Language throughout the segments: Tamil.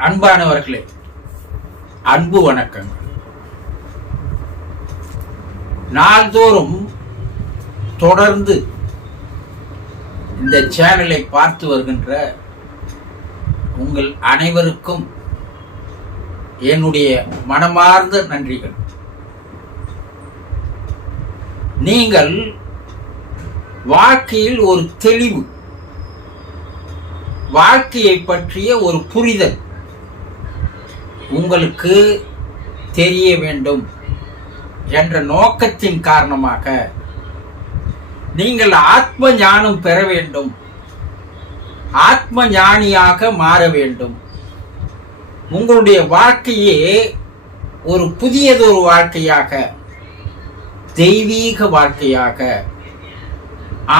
அன்பானவர்களே, அன்பு வணக்கங்கள். நாள்தோறும் தொடர்ந்து இந்த சேனலை பார்த்து வருகின்ற உங்கள் அனைவருக்கும் என்னுடைய மனமார்ந்த நன்றிகள். நீங்கள் வாழ்க்கையில் ஒரு தெளிவு, வாழ்க்கையை பற்றிய ஒரு புரிதல் உங்களுக்கு தெரிய வேண்டும் என்ற நோக்கத்தின் காரணமாக நீங்கள் ஆத்ம ஞானம் பெற வேண்டும், ஆத்ம ஞானியாக மாற வேண்டும். உங்களுடைய வாழ்க்கையே ஒரு புதியதொரு வாழ்க்கையாக, தெய்வீக வாழ்க்கையாக,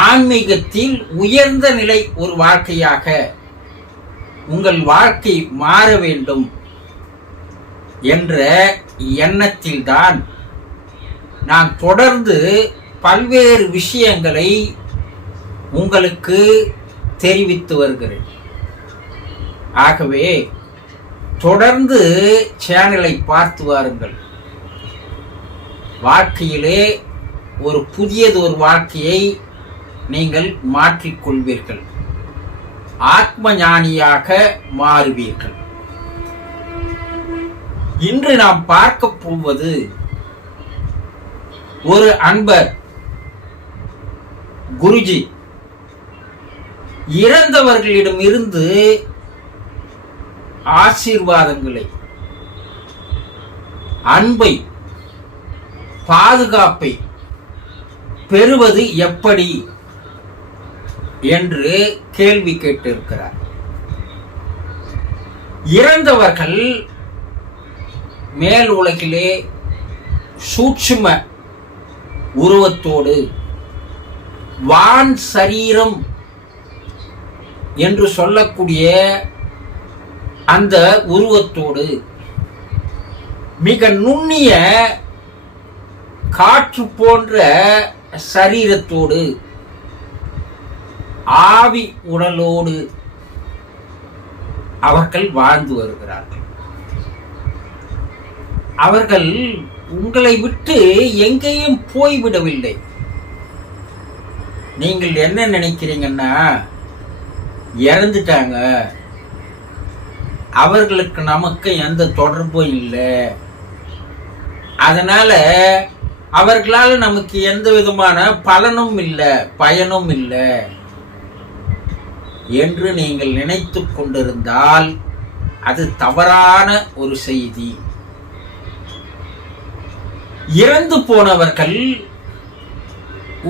ஆன்மீகத்தில் உயர்ந்த நிலை ஒரு வாழ்க்கையாக உங்கள் வாழ்க்கை மாற வேண்டும் என்ற எண்ணத்தில்தான் நான் தொடர்ந்து பல்வேறு விஷயங்களை உங்களுக்கு தெரிவித்து வருகிறேன். ஆகவே தொடர்ந்து சேனலை பார்த்து வாருங்கள். வாழ்க்கையிலே ஒரு புதியதொரு வாழ்க்கையை நீங்கள் மாற்றிக்கொள்வீர்கள், ஆத்ம ஞானியாக மாறுவீர்கள். இன்று நாம் பார்க்க போவது ஒரு அன்பர் குருஜி இறந்தவர்களிடம் இருந்து ஆசீர்வாதங்களை, அன்பை, பாதுகாப்பை பெறுவது எப்படி என்று கேள்வி கேட்டிருக்கிறார். இறந்தவர்கள் மேல் உலகிலே சூட்சும உருவத்தோடு, வான் சரீரம் என்று சொல்லக்கூடிய அந்த உருவத்தோடு, மிக நுண்ணிய காற்று போன்ற சரீரத்தோடு, ஆவி உடலோடு அவர்கள் வாழ்ந்து வருகிறார்கள். அவர்கள் உங்களை விட்டு எங்கேயும் போய்விடவில்லை. நீங்கள் என்ன நினைக்கிறீங்கன்னா, இறந்துட்டாங்க, அவர்களுக்கு நமக்கு எந்த தொடர்பும் இல்லை, அதனால அவர்களால் நமக்கு எந்த விதமான பலனும் இல்லை, பயனும் இல்லை என்று நீங்கள் நினைத்து கொண்டிருந்தால் அது தவறான ஒரு செய்தி. இறந்து போனவர்கள்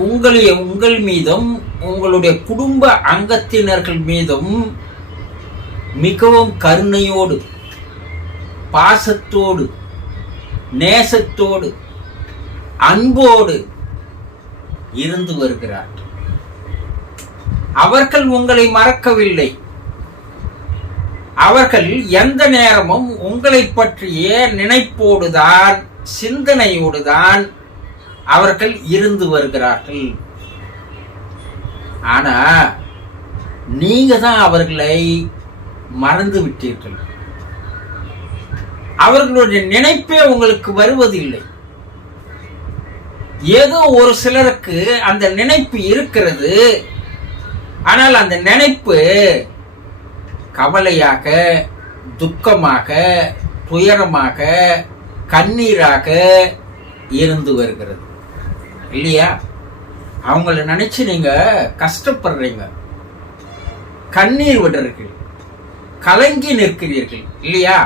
உங்கள் மீதும் உங்களுடைய குடும்ப அங்கத்தினர்கள் மீதும் மிகவும் கருணையோடு, பாசத்தோடு, நேசத்தோடு, அன்போடு இருந்து வருகிறார்கள். அவர்கள் உங்களை மறக்கவில்லை. அவர்கள் எந்த நேரமும் உங்களை பற்றிய நினைப்போடுதான், சிந்தனையோடுதான் அவர்கள் இருந்து வருகிறார்கள். ஆனா நீங்க தான் அவர்களை மறந்து விட்டீர்கள். அவர்களுடைய நினைப்பே உங்களுக்கு வருவதில்லை. ஏதோ ஒரு சிலருக்கு அந்த நினைப்பு இருக்கிறது, ஆனால் அந்த நினைப்பு கவலையாக, துக்கமாக, துயரமாக, கண்ணீராக இருந்து வருகிறது இல்லையா? அவங்கள நினைச்சு நீங்க கஷ்டப்படுறீங்க, கண்ணீர் விடுறீர்கள், கலங்கி நிற்கிறீர்கள் இல்லையா?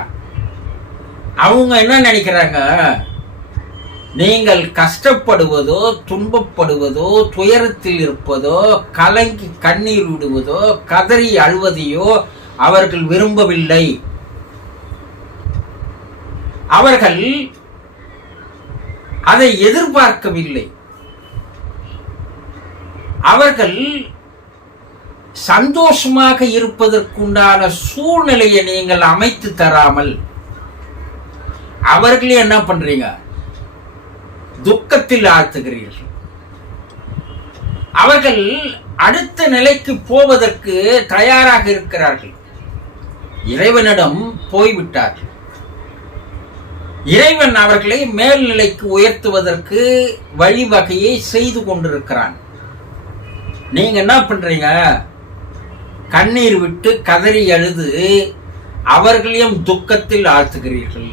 அவங்க என்ன நினைக்கிறாங்க, நீங்கள் கஷ்டப்படுவதோ, துன்பப்படுவதோ, துயரத்தில் இருப்பதோ, கலங்கி கண்ணீர் விடுவதோ, கதறி அழுவதையோ அவர்கள் விரும்பவில்லை. அவர்கள் அதை எதிர்பார்க்கவில்லை. அவர்கள் சந்தோஷமாக இருப்பதற்குண்டான சூழ்நிலையை நீங்கள் அமைத்து தராமல் அவர்களே என்ன பண்றீங்க, துக்கத்தில் ஆழ்த்துகிறீர்கள். அவர்கள் அடுத்த நிலைக்கு போவதற்கு தயாராக இருக்கிறார்கள். இறைவனிடம் போய்விட்டார். இறைவன் அவர்களை மேல்நிலைக்கு உயர்த்துவதற்கு வழிவகையை செய்து கொண்டிருக்கிறான். நீங்க என்ன பண்றீங்க? கண்ணீர் விட்டு கதறி அழுது அவர்களையும் துக்கத்தில் ஆழ்த்துகிறீர்கள்.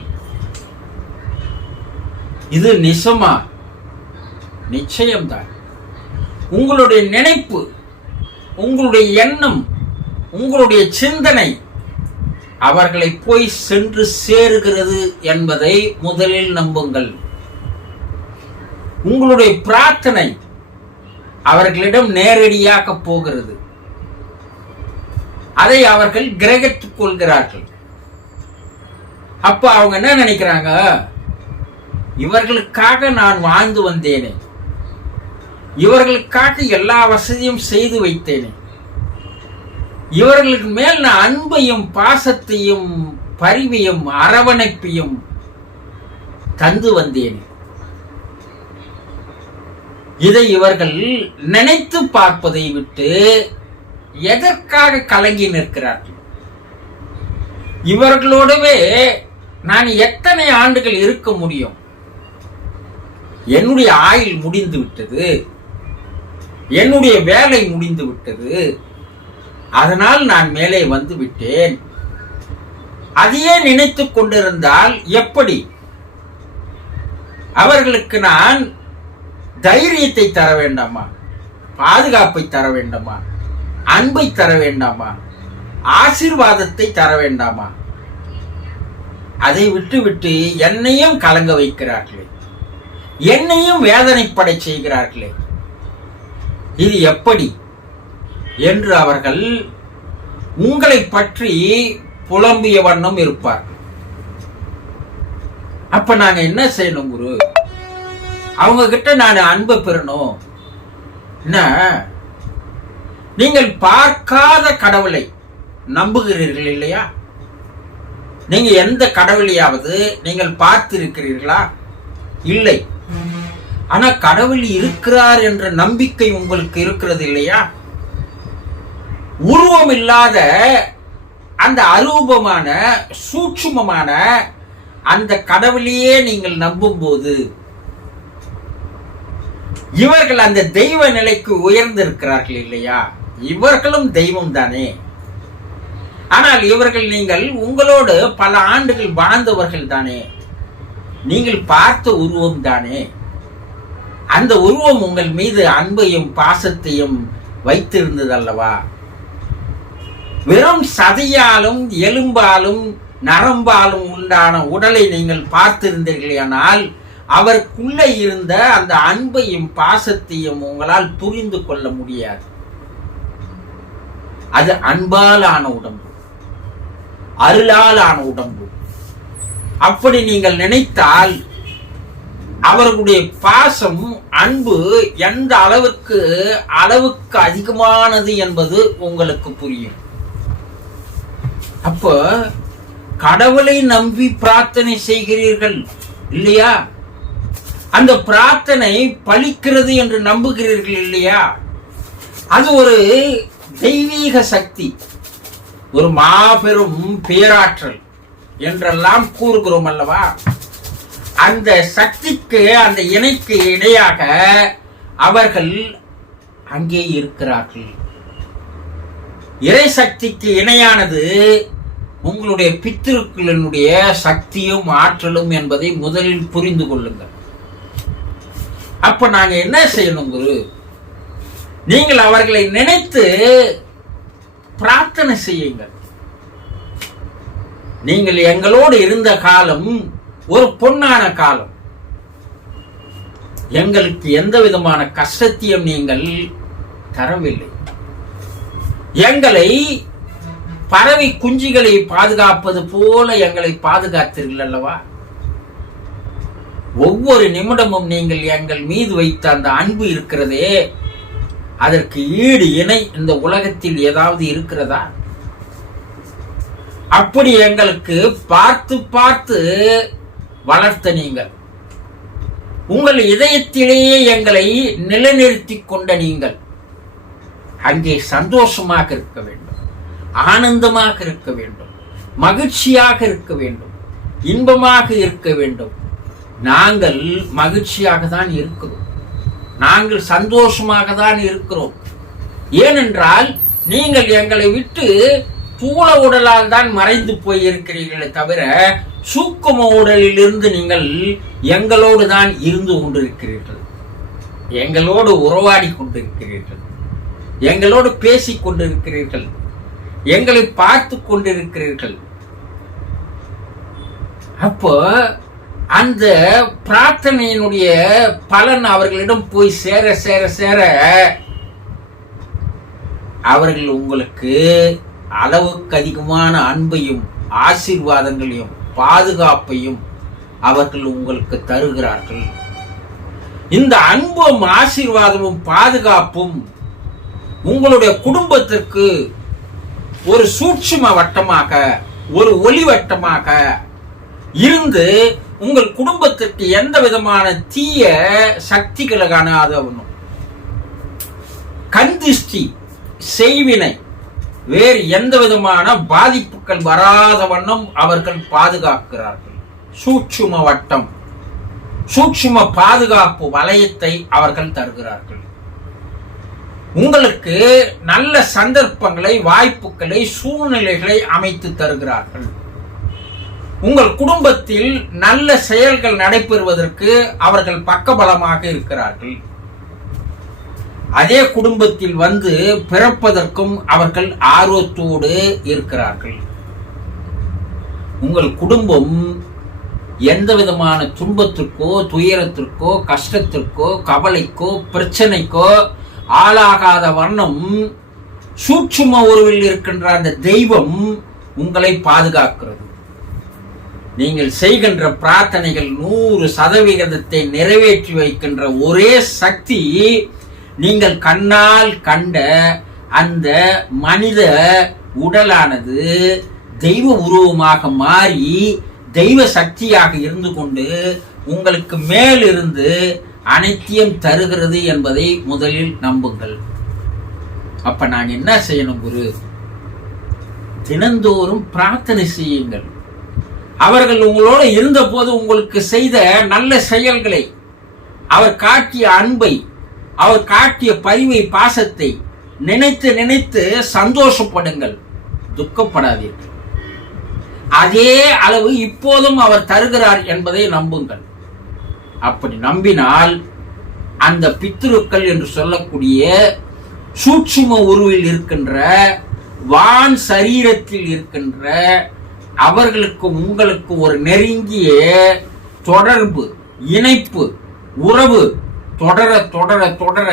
இது நிஜமா? நிச்சயம்தான். உங்களுடைய நினைப்பு, உங்களுடைய எண்ணம், உங்களுடைய சிந்தனை அவர்களை போய் சென்று சேருகிறது என்பதை முதலில் நம்புங்கள். உங்களுடைய பிரார்த்தனை அவர்களிடம் நேரடியாக போகிறது. அதை அவர்கள் கிரகித்துக் கொள்கிறார்கள். அப்ப அவங்க என்ன நினைக்கிறாங்க? இவர்களுக்காக நான் வாழ்ந்து வந்தேனே, இவர்களுக்காக எல்லா வசதியும் செய்து வைத்தேனே, இவர்களுக்கு மேல் நான் அன்பையும் பாசத்தையும் பரிவையும் அரவணைப்பையும் தந்து வந்தேன். இதை இவர்கள் நினைத்து பார்ப்பதை விட்டு எதற்காக கலங்கி நிற்கிறார்கள்? இவர்களோடவே நான் எத்தனை ஆண்டுகள் இருக்க முடியும்? என்னுடைய ஆயுள் முடிந்து விட்டது, என்னுடைய வேலை முடிந்து விட்டது, அதனால் நான் மேலே வந்து விட்டேன். அதையே நினைத்துக் கொண்டிருந்தால் எப்படி? அவர்களுக்கு நான் தைரியத்தை தர வேண்டாமா? பாதுகாப்பை தர வேண்டாமா? அன்பை தர வேண்டாமா? ஆசீர்வாதத்தை தர வேண்டாமா? அதை விட்டுவிட்டு என்னையும் கலங்க வைக்கிறார்களே, என்னையும் வேதனைப்பட செய்கிறார்களே, இது எப்படி என்று அவர்கள் உங்களை பற்றி புலம்பிய வண்ணம் இருப்பார். அப்ப நாங்க என்ன செய்யணும் குரு? அவங்க கிட்ட நான் அன்பை பெறணும். என்ன, நீங்கள் பார்க்காத கடவுளை நம்புகிறீர்கள் இல்லையா? நீங்க எந்த கடவுளையாவது நீங்கள் பார்த்திருக்கிறீர்களா? இல்லை. ஆனா கடவுள் இருக்கிறார் என்ற நம்பிக்கை உங்களுக்கு இருக்கிறது இல்லையா? உருவம் இல்லாத அந்த அரூபமான சூட்சுமமான அந்த கடவுளையே நீங்கள் நம்பும் போது இவர்கள் அந்த தெய்வ நிலைக்கு உயர்ந்திருக்கிறார்கள் இல்லையா? இவர்களும் தெய்வம் தானே. ஆனால் இவர்கள் நீங்கள் உங்களோடு பல ஆண்டுகள் வாழ்ந்தவர்கள் தானே. நீங்கள் பார்த்த உருவம் தானே. அந்த உருவம் உங்கள் மீது அன்பையும் பாசத்தையும் வைத்திருந்தது அல்லவா? வெறும் சதையாலும் எலும்பாலும் நரம்பாலும் உண்டான உடலை நீங்கள் பார்த்திருந்தீர்களானால் அவருக்குள்ள இருந்த அந்த அன்பையும் பாசத்தையும் உங்களால் புரிந்து கொள்ள முடியாது. அது அன்பால் ஆன உடம்பு, அருளால் ஆன உடம்பு. அப்படி நீங்கள் நினைத்தால் அவர்களுடைய பாசம் அன்பு எந்த அளவுக்கு அதிகமானது என்பது உங்களுக்கு புரியும். அப்ப கடவுளை நம்பி பிரார்த்தனை செய்கிறீர்கள் இல்லையா? அந்த பிரார்த்தனை பலிக்கிறது என்று நம்புகிறீர்கள் இல்லையா? அது ஒரு தெய்வீக சக்தி, ஒரு மாபெரும் பேராற்றல் என்றெல்லாம் கூறுகிறோம் அல்லவா? அந்த சக்திக்கு, அந்த இணைக்கு இணையாக அவர்கள் அங்கே இருக்கிறார்கள். இறை சக்திக்கு இணையானது உங்களுடைய பித்திருக்களினுடைய சக்தியும் ஆற்றலும் என்பதை முதலில் புரிந்து கொள்ளுங்கள். அப்ப நாங்க என்ன செய்யணும் குரு? நீங்கள் அவர்களை நினைத்து பிரார்த்தனை செய்யுங்கள். நீங்கள் எங்களோடு இருந்த காலம் ஒரு பொன்னான காலம். எங்களுக்கு எந்த விதமான கஷ்டத்தையும் நீங்கள் தரவில்லை. எங்களை பறவை குஞ்சுகளை பாதுகாப்பது போல எங்களை பாதுகாத்தீர்கள் அல்லவா? ஒவ்வொரு நிமிடமும் நீங்கள் எங்கள் மீது வைத்த அந்த அன்பு இருக்கிறதே, அதற்கு ஈடு இணை இந்த உலகத்தில் ஏதாவது இருக்கிறதா? அப்படி எங்களுக்கு பார்த்து பார்த்து வளர்த்த நீங்கள், உங்கள் இதயத்திலேயே எங்களை நிலைநிறுத்தி கொண்ட நீங்கள் அங்கே சந்தோஷமாக இருக்க வேண்டும், ஆனந்தமாக இருக்க வேண்டும், மகிழ்ச்சியாக இருக்க வேண்டும், இன்பமாக இருக்க வேண்டும். நாங்கள் மகிழ்ச்சியாக தான் இருக்கிறோம், நாங்கள் சந்தோஷமாக தான் இருக்கிறோம். ஏனென்றால் நீங்கள் எங்களை விட்டு தூள உடலால் தான் மறைந்து போயிருக்கிறீர்களே தவிர சூக்கும உடலில் இருந்து நீங்கள் எங்களோடு தான் இருந்து கொண்டிருக்கிறீர்கள், எங்களோடு உறவாடி கொண்டிருக்கிறீர்கள், எங்களோடு பேசிக் கொண்டிருக்கிறீர்கள், எங்களை பார்த்து கொண்டிருக்கிறீர்கள். அப்போ அந்த பிரார்த்தனையினுடைய பலன் அவர்களிடம் போய் சேர சேர சேர அவர்கள் உங்களுக்கு அளவுக்கு அதிகமான அன்பையும் ஆசீர்வாதங்களையும் பாதுகாப்பையும் அவர்கள் உங்களுக்கு தருகிறார்கள். இந்த அன்பும் ஆசீர்வாதமும் பாதுகாப்பும் உங்களுடைய குடும்பத்திற்கு ஒரு சூட்சும வட்டமாக, ஒரு ஒளி வட்டமாக இருந்து உங்கள் குடும்பத்திற்கு எந்த விதமான தீய சக்திகளை காணாதவனும், கந்திஷ்டி, செய்வினை, வேறு எந்த விதமான பாதிப்புகள் வராத வண்ணம் அவர்கள் பாதுகாக்கிறார்கள். சூட்சும வட்டம், சூட்சும பாதுகாப்பு வலயத்தை அவர்கள் தருகிறார்கள். உங்களுக்கு நல்ல சந்தர்ப்பங்களை, வாய்ப்புகளை, சூழ்நிலைகளை அமைத்து தருகிறார்கள். உங்கள் குடும்பத்தில் நல்ல செயல்கள் நடைபெறுவதற்கு அவர்கள் பக்கபலமாக இருக்கிறார்கள். அதே குடும்பத்தில் வந்து பிறப்பதற்கும் அவர்கள் ஆர்வத்தோடு இருக்கிறார்கள். உங்கள் குடும்பம் எந்த விதமான துன்பத்திற்கோ, துயரத்திற்கோ, கஷ்டத்திற்கோ, கவலைக்கோ, பிரச்சனைக்கோ ஆளாகாத வண்ணம் சூட்சும உருவில் இருக்கின்ற அந்த தெய்வம் உங்களை பாதுகாக்கிறது. நீங்கள் செய்கின்ற பிரார்த்தனைகள் 100% நிறைவேற்றி வைக்கின்ற ஒரே சக்தி நீங்கள் கண்ணால் கண்ட அந்த மனித உடலானது தெய்வ உருவமாக மாறி தெய்வ சக்தியாக இருந்து கொண்டு உங்களுக்கு மேலிருந்து அனைத்தையும் தருகிறது என்பதை முதலில் நம்புங்கள். அப்ப நான் என்ன செய்யணும் குரு? தினந்தோறும் பிரார்த்தனை செய்யுங்கள். அவர்கள் உங்களோடு இருந்த போது உங்களுக்கு செய்த நல்ல செயல்களை, அவர் காட்டிய அன்பை, அவர் காட்டிய பரிவை, பாசத்தை நினைத்து நினைத்து சந்தோஷப்படுங்கள், துக்கப்படாதீர்கள். அதே அளவு இப்போதும் அவர் தருகிறார் என்பதை நம்புங்கள். அப்படி நம்பினால் அந்த பித்ருக்கள் என்று சொல்லக்கூடிய சூட்சும உருவில் இருக்கின்ற, வான் சரீரத்தில் இருக்கின்ற அவர்களுக்கு உங்களுக்கு ஒரு நெருங்கிய தொடர்பு, இணைப்பு, உறவு தொடர தொடர தொடர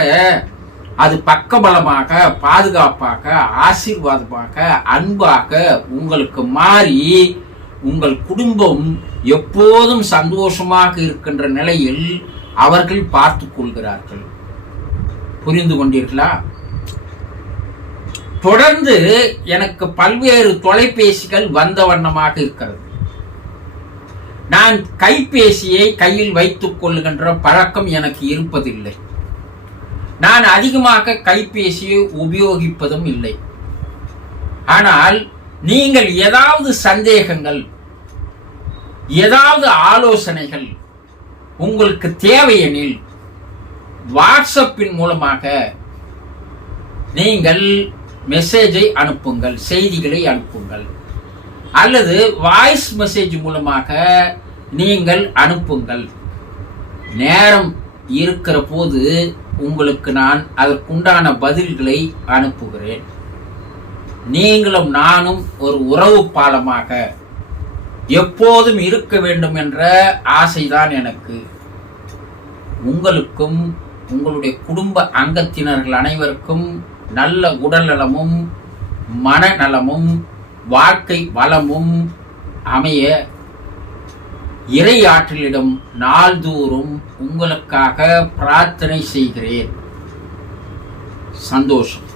அது பக்கபலமாக, பாதுகாப்பாக, ஆசீர்வாதமாக, அன்பாக உங்களுக்கு மாறி உங்கள் குடும்பம் எப்போதும் சந்தோஷமாக இருக்கின்ற நிலையில் அவர்கள் பார்த்துக் கொள்கிறார்கள். புரிந்து கொண்டீர்களா? தொடர்ந்து எனக்கு பல்வேறு தொலைபேசிகள் வந்த வண்ணமாக இருக்கிறது. நான் கைபேசியை கையில் வைத்துக் கொள்ளுகின்ற பழக்கம் எனக்கு இருப்பதில்லை. நான் அதிகமாக கைபேசியை உபயோகிப்பதும் இல்லை. ஆனால் நீங்கள் ஏதாவது சந்தேகங்கள், ஏதாவது ஆலோசனைகள் உங்களுக்கு தேவையெனில் வாட்ஸ்அப்பின் மூலமாக நீங்கள் மெசேஜை அனுப்புங்கள், செய்திகளை அனுப்புங்கள், அல்லது வாய்ஸ் மெசேஜ் மூலமாக நீங்கள் அனுப்புங்கள். நேரம் இருக்கிற போது உங்களுக்கு நான் அதற்குண்டான பதில்களை அனுப்புகிறேன். நீங்களும் நானும் ஒரு உறவு பாலமாக எப்போதும் இருக்க வேண்டும் என்ற ஆசைதான் எனக்கு. உங்களுக்கும் உங்களுடைய குடும்ப அங்கத்தினர்கள் அனைவருக்கும் நல்ல உடல் நலமும் மனநலமும் வாழ்க்கை வளமும் அமைய இறை ஆற்றலிடம் நாள்தோறும் உங்களுக்காக பிரார்த்தனை செய்கிறேன். சந்தோஷம்.